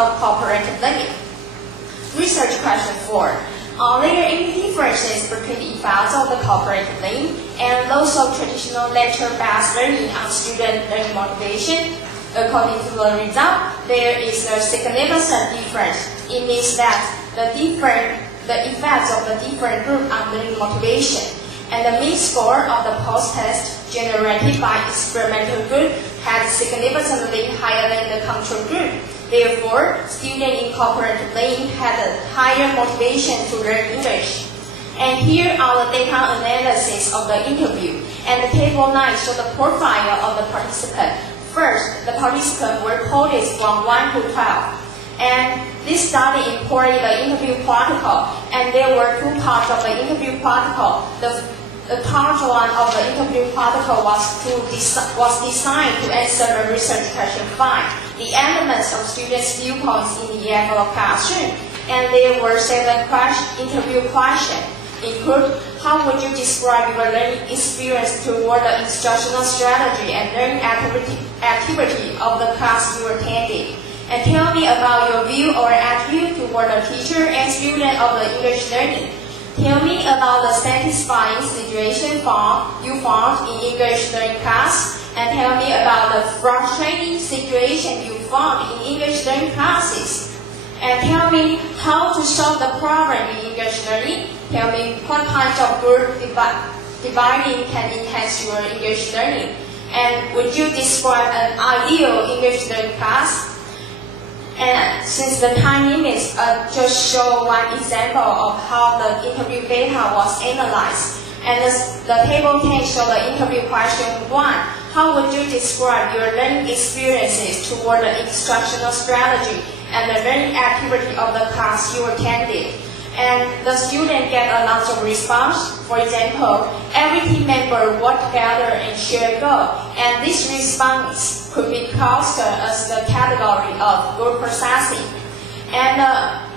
of cooperative learning. Research question 4. Are there any differences between the effects of the cooperative learning and those of traditional lecture-based learning on student learning motivation? According to the result, there is a significant difference. It means that the effects of the different group on learning motivation and the mean score of the post-test generated by experimental group had significantly higher than the control group. Therefore, students in cooperative learning had a higher motivation to learn English. And here are the data analysis of the interview. And the table 9 shows the profile of the participant. First, the participants were coded from 1 to 12. And this study imported the interview protocol. And there were two parts of the interview protocol. The part 1 of the interview protocol was designed to answer the research question 5, the elements of students' viewpoints in the EFL classroom. And there were 7 interview questions, include how would you describe your learning experience toward the instructional strategy and learning activity of the class you attended. And tell me about your view or attitude toward the teacher and student of the English learning. Tell me about the satisfying situation you found in English learning class, and tell me about the frustrating situation you found in English learning classes. And tell me how to solve the problem in English learning. Tell me what kinds of group dividing can enhance your English learning. And would you describe an ideal English learning class? And since the time limits, just show one example of how the interview data was analyzed. And the table 10 shows the interview question 1. How would you describe your learning experiences toward the instructional strategy and the learning activity of the class you attended? And the student get a lot of response. For example, every team member worked together and shared goal. And this response could be clustered as the category of group processing. And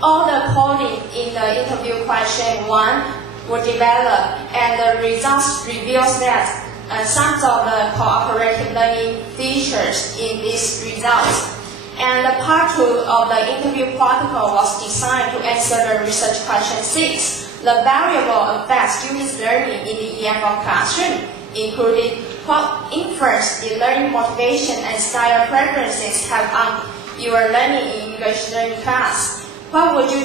all the coding in the interview question 1 were developed, and the results reveals that some of the cooperative learning features in these results. And the part 2 of the interview protocol was designed to answer the research question 6. The variable affects students' learning in the EFL classroom, including what influence the learning motivation and style preferences have on your learning in English learning class. What would you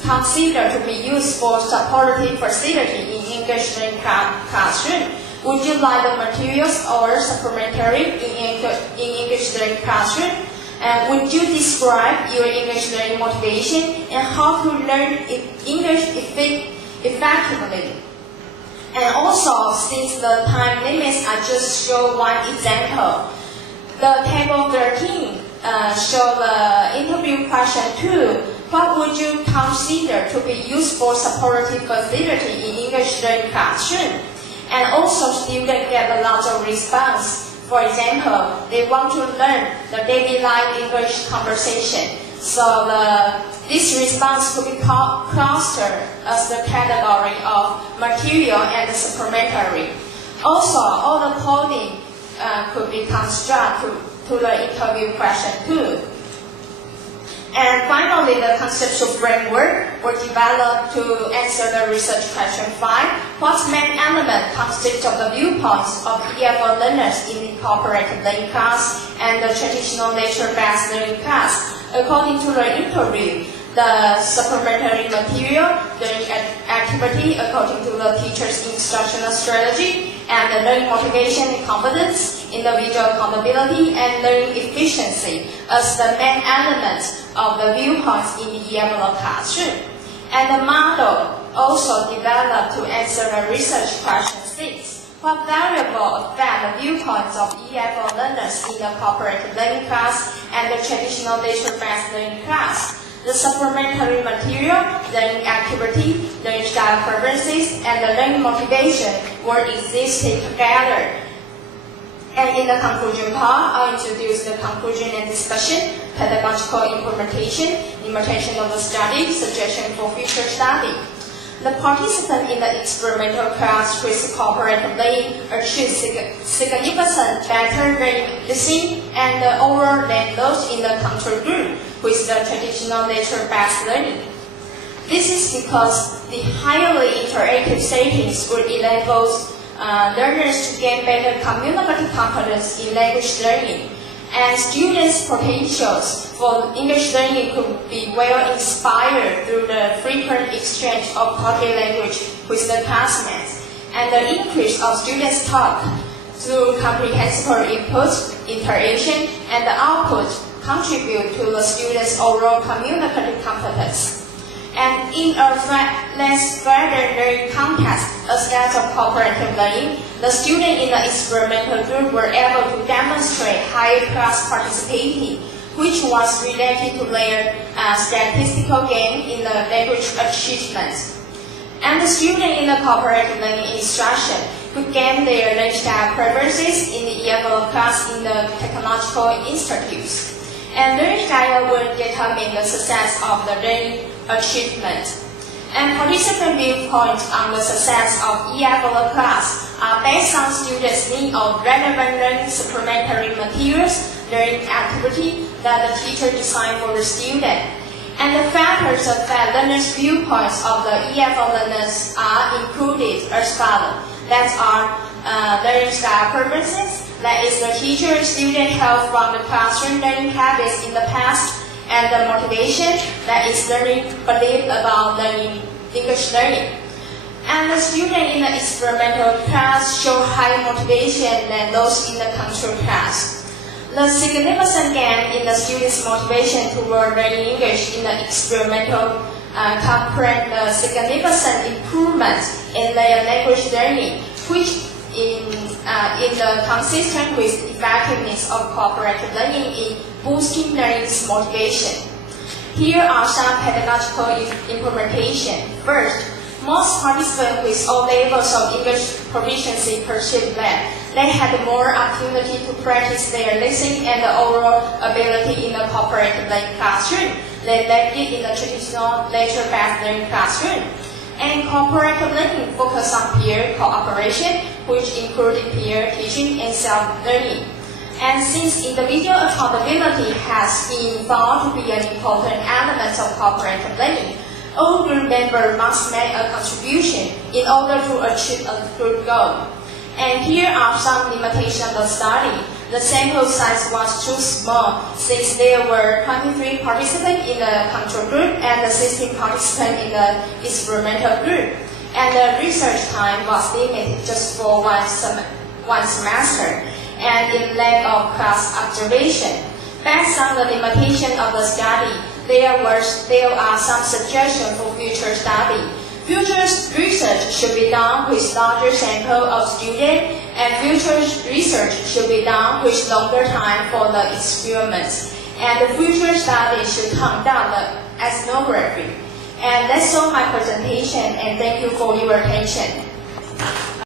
consider to be used for supportive facility in English learning classroom? Would you like the materials or supplementary in English learning classroom? And would you describe your English learning motivation and how to learn English effectively? And also, since the time limits, I just show one example. The table 13 shows the interview question 2. What would you consider to be used for supportive facility in English learning classroom? And also, students get a lot of response. For example, they want to learn the daily life English conversation. So this response could be clustered as the category of material and supplementary. Also, all the coding could be constructed to the interview question 2. And finally, the conceptual framework was developed to answer the research question 5. What main element consists of the viewpoints of EFL learners in the cooperative learning class and the traditional nature-based learning class? According to the interview, the supplementary material, learning activity according to the teacher's instructional strategy, and the learning motivation and competence, individual accountability, and learning efficiency as the main elements of the viewpoints in the EFL classroom. And the model also developed to answer the research question 6. What variable affect the viewpoints of EFL learners in the cooperative learning class and the traditional nature-based learning class? The supplementary material, learning activity, learning style preferences, and the learning motivation were existing together. And in the conclusion part, I'll introduce the conclusion and discussion, pedagogical implementation, limitation of the study, suggestion for future study. The participants in the experimental class with cooperative learning achieved significant better learning listening and overall than those in the control group. with the traditional lecture-based learning. This is because the highly interactive settings would enable learners to gain better communicative competence in language learning, and students' potentials for English learning could be well inspired through the frequent exchange of body language with the classmates, and the increase of students' talk through comprehensible input, interaction, and the output contribute to the students' overall communicative competence. And in a less further learning context, instead of cooperative learning, the students in the experimental group were able to demonstrate high class participating, which was related to their statistical gain in the language achievements. And the students in the cooperative learning instruction could gain their learning style preferences in the level of class in the technological institutes. And learning style will determine the success of the learning achievement. And participant viewpoints on the success of E-level class are based on students' need of relevant learning supplementary materials, learning activity that the teacher designed for the student. And the factors affect learners' viewpoints of the E-level learners are included as follows. That are learning style preferences, that is the teacher-student health from the classroom learning habits in the past, and the motivation, that is learning belief about learning English learning. And the students in the experimental class show higher motivation than those in the control class. The significant gain in the students' motivation toward learning English in the experimental comprehend the significant improvement in their language learning, which in the consistent with effectiveness of cooperative learning in boosting learning's motivation. Here are some pedagogical implementation. First, most participants with all levels of English proficiency perceived that they had more opportunity to practice their listening and the overall ability in the cooperative learning classroom than they did in the traditional lecture-based learning classroom. And cooperative learning focus on peer cooperation, which included peer teaching and self-learning. And since individual accountability has been found to be an important element of cooperative learning, all group members must make a contribution in order to achieve a group goal. And here are some limitations of the study. The sample size was too small since there were 23 participants in the control group and 16 participants in the experimental group. And the research time was limited just for one semester, and in lack of class observation. Based on the limitation of the study, there are some suggestions for future study. Future research should be done with larger sample of students, and future research should be done with longer time for the experiments. And the future study should conduct the ethnography. And that's all my presentation, and thank you for your attention.